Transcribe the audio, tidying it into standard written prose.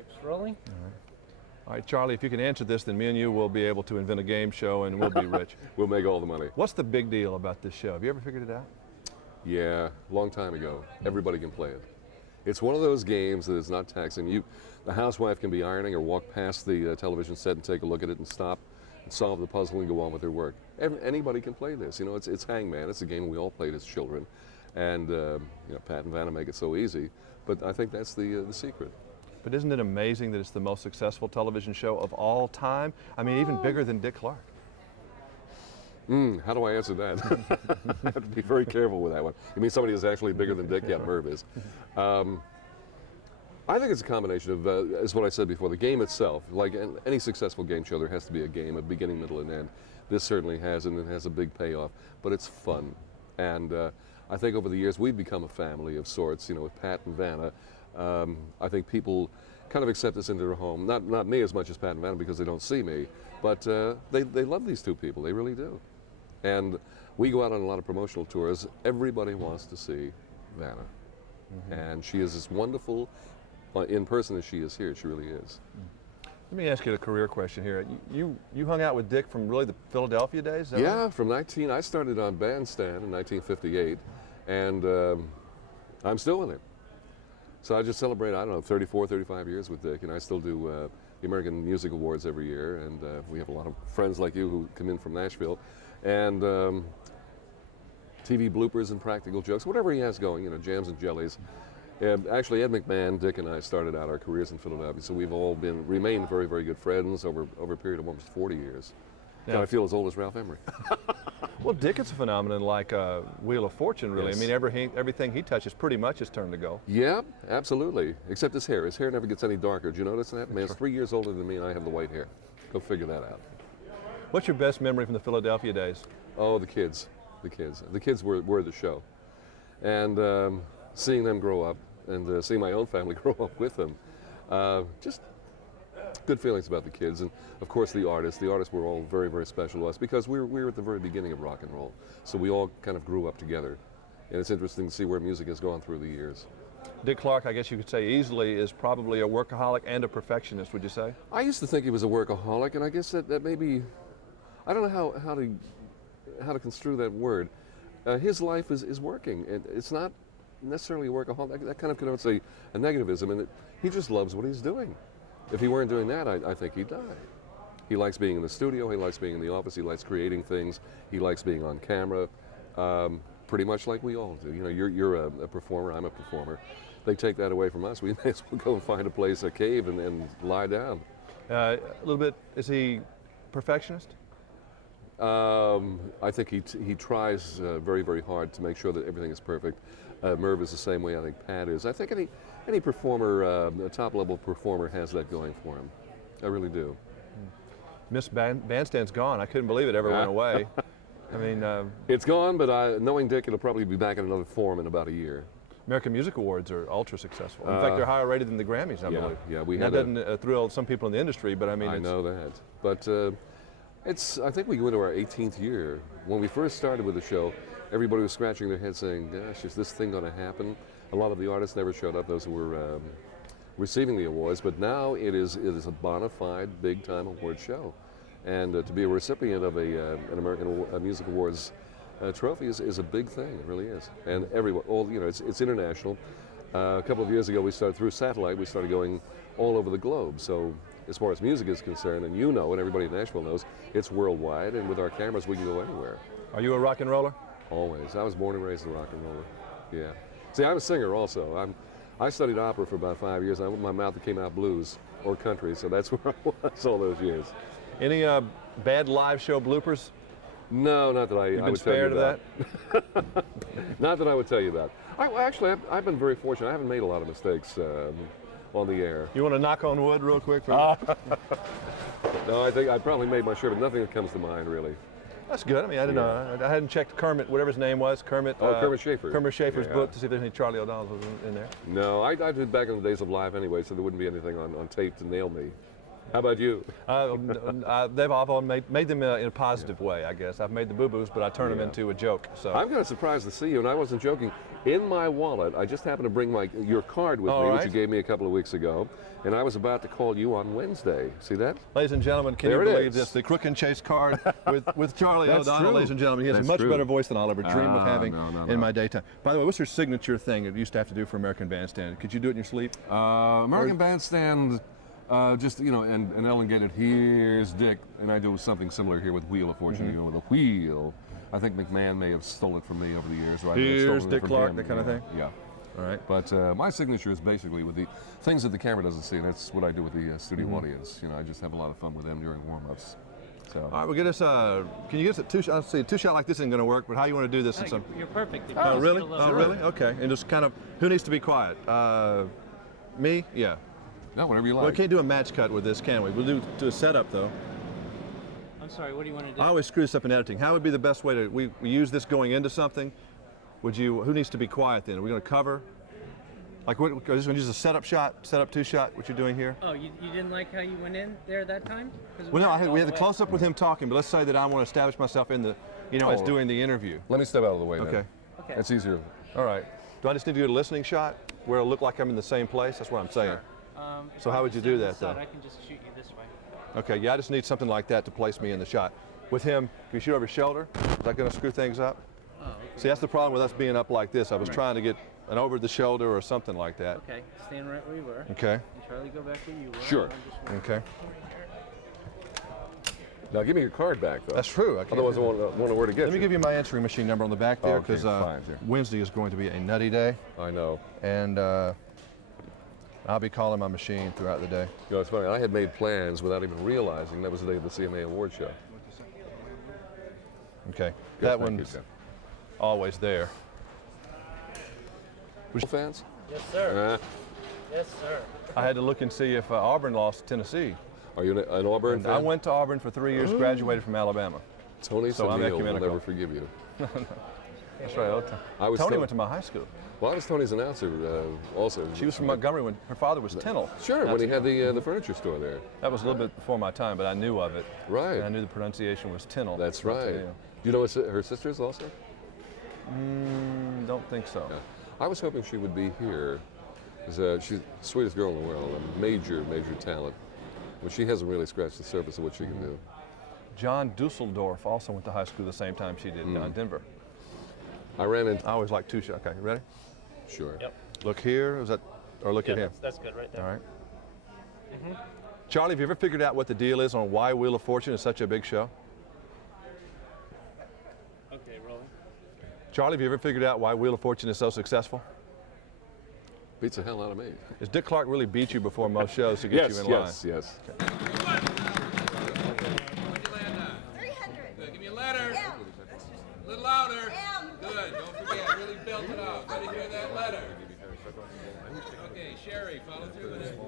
Tapes rolling. All right, Charlie, if you can answer this, then me and you will be able to invent a game show and we'll be rich. We'll make all the money. What's the big deal about this show? Have you ever figured it out? Yeah, long time ago. Everybody can play it. It's one of those games that is not taxing. The housewife can be ironing or walk past the television set and take a look at it and stop and solve the puzzle and go on with their work. Anybody can play this. You know, it's Hangman. It's a game we all played as children. And you know, Pat and Vanna make it so easy. But I think that's the secret. But isn't it amazing that it's the most successful television show of all time? I mean, even bigger than Dick Clark. How do I answer that? I have to be very careful with that one. You mean somebody is actually bigger than Dick? Yeah, Merv is. I think it's a combination of, as what I said before, the game itself. Like any successful game show, there has to be a game, a beginning, middle, and end. This certainly has, and it has a big payoff. But it's fun. And I think over the years, we've become a family of sorts, you know, with Pat and Vanna. I think people kind of accept us into their home. Not me as much as Pat and Vanna because they don't see me, but they love these two people. They really do. And we go out on a lot of promotional tours. Everybody wants to see Vanna. And she is as wonderful in person as she is here. She really is. Let me ask you a career question here. You hung out with Dick from really the Philadelphia days? Is that Yeah, right? I started on Bandstand in 1958, and I'm still in it. So I just celebrate, I don't know, 34, 35 years with Dick, and I still do the American Music Awards every year, and we have a lot of friends like you who come in from Nashville, and TV bloopers and practical jokes, whatever he has going, you know, jams and jellies. Actually, Ed McMahon, Dick, and I started out our careers in Philadelphia, so we've all remained very, very good friends over a period of almost 40 years. Yeah. And I feel as old as Ralph Emery. Well, Dick is a phenomenon like Wheel of Fortune, really. Yes. I mean, everything he touches pretty much is turned to gold. Yeah, absolutely. Except his hair. His hair never gets any darker. Did you notice that? Man's 3 years older than me, and I have the white hair. Go figure that out. What's your best memory from the Philadelphia days? Oh, the kids. The kids. The kids were the show. And seeing them grow up and seeing my own family grow up with them, just good feelings about the kids. And, of course, the artists. The artists were all very, very special to us because we were at the very beginning of rock and roll. So we all kind of grew up together. And it's interesting to see where music has gone through the years. Dick Clark, I guess you could say easily, is probably a workaholic and a perfectionist, would you say? I used to think he was a workaholic, and I guess that maybe, I don't know how to construe that word. His life is working. It's not necessarily a workaholic. That kind of connotes a negativism, and he just loves what he's doing. If he weren't doing that, I think he'd die. He likes being in the studio, he likes being in the office, he likes creating things, he likes being on camera, pretty much like we all do. You know, you're a performer, I'm a performer. They take that away from us. We may as well go and find a place, a cave, and lie down. A little bit, is he perfectionist? I think he tries very, very hard to make sure that everything is perfect. Merv is the same way. I think Pat is. I think any performer, a top-level performer, has that going for him. I really do. Miss Bandstand's gone. I couldn't believe it ever went away. I mean, it's gone, but knowing Dick, it'll probably be back in another form in about a year. American Music Awards are ultra successful. In fact, they're higher rated than the Grammys, I believe. Yeah, that doesn't thrill some people in the industry, but I mean, I know that. But I think we go into our 18th year. When we first started with the show, everybody was scratching their head saying, gosh, is this thing going to happen? A lot of the artists never showed up, those who were receiving the awards, but now it is a bona fide, big-time award show. And to be a recipient of an American Music Awards trophy is a big thing. It really is. And everyone, it's international. A couple of years ago, we started through satellite. We started going all over the globe. So as far as music is concerned, and you know, and everybody in Nashville knows, it's worldwide. And with our cameras, we can go anywhere. Are you a rock and roller? Always. I was born and raised a rock and roller. Yeah. See, I'm a singer also. I studied opera for about 5 years. And my mouth came out blues or country, so that's where I was all those years. Any bad live show bloopers? No, not that I would tell you about. You've been spared of that? Not that I would tell you about. Actually, I've been very fortunate. I haven't made a lot of mistakes on the air. You want to knock on wood real quick? No, I think I probably made my share, but nothing that comes to mind, really. That's good. I mean, I didn't know. I hadn't checked Kermit, whatever his name was, Kermit. Kermit Schaefer. Kermit Schaefer's book to see if there's any Charlie O'Donnell's in there. No, I did back in the days of live anyway, so there wouldn't be anything on tape to nail me. How about you? They've all made them in a positive way, I guess. I've made the boo-boos, but I turn them into a joke. So I'm kind of surprised to see you, and I wasn't joking. In my wallet, I just happened to bring your card with All me, right. which you gave me a couple of weeks ago, and I was about to call you on Wednesday. See that? Ladies and gentlemen, can There you it believe is. this? The Crook and Chase card with Charlie That's O'Donnell, true. ladies and gentlemen. He has That's a much true. better voice than I'll ever dream of having no. in my daytime. By the way, what's your signature thing that you used to have to do for American Bandstand? Could you do it in your sleep? American Bandstand, just, and elongated, here's Dick, and I do something similar here with Wheel of Fortune, with a wheel. I think McMahon may have stolen it from me over the years. Or I may have Here's stolen it Dick from Clark, him. that kind of thing? Yeah. All right. But my signature is basically with the things that the camera doesn't see, and that's what I do with the studio audience. I just have a lot of fun with them during warm-ups. So. All right, well, get us. Can you get us a two-shot? Let's see, a two-shot like this isn't going to work, but how you want to do this? No, you're perfect. Oh, really? Oh, really? Okay. And just kind of, who needs to be quiet? Me? Yeah. No, whatever you like. Well, we can't do a match cut with this, can we? We'll do a setup, though. I'm sorry, what do you want to do? I always screw this up in editing. How would be the best way to, we use this going into something? Who needs to be quiet then? Are we going to cover? Like, what, are you just going to use a setup shot, setup two-shot, what you're doing here? Oh, you didn't like how you went in there that time? Well, no, we had the close-up with him talking, but let's say that I want to establish myself in the, as doing the interview. Let me step out of the way, Okay. then. Okay. It's easier. All right. Do I just need to do a listening shot where it'll look like I'm in the same place? That's what I'm saying. If So I how would just you do stand that, this side, though? I can just shoot you this way. Okay, yeah, I just need something like that to place me in the shot. With him, can you shoot over his shoulder? Is that going to screw things up? Oh, okay. See, that's the problem with us being up like this. I was trying to get an over the shoulder or something like that. Okay, stand right where you were. Okay, And Charlie, go back where you were. Sure. I'm just okay. Now, give me your card back, though. That's true. I can't Otherwise, I do won't know where to get Let me you. give you my answering machine number on the back there, Okay, because fine, sure. Wednesday is going to be a nutty day, I know. and I'll be calling my machine throughout the day. It's funny. I had made plans without even realizing that was the day of the CMA Awards show. Okay, Yeah, that thank you, one's Tim. always there. Fans? Yes, sir. Yes, sir. I had to look and see if Auburn lost to Tennessee. Are you an Auburn And fan? I went to Auburn for 3 years, graduated from Alabama. Tony so I'm Samil will ecumenical. never forgive you. That's right. Tony Tony went to my high school. Well, I was Tony's announcer also. She was from Montgomery when her father was Tennell. Sure, when he had the furniture store there. That was a little bit before my time, but I knew of it. Right. And I knew the pronunciation was Tennell. That's I'll tell right. you. Do you know her sisters also? Don't think so. Yeah. I was hoping she would be here. She's the sweetest girl in the world, a major, major talent. But she hasn't really scratched the surface of what she can do. John Dusseldorf also went to high school the same time she did, down in Denver. I ran into. I always like two shots. Okay, you ready? Sure. Yep. Look here, is that, or look at him? That's good right there. All right. Charlie, have you ever figured out what the deal is on why Wheel of Fortune is such a big show? Okay, rolling. Charlie, have you ever figured out why Wheel of Fortune is so successful? Beats the hell out of me. Is Dick Clark really beat you before most shows to get Yes, you in line? yes. Good. Give me a letter. A little louder. Good. Don't forget. Really belt it out. Gotta hear that letter. Okay, Sherry, follow through with it.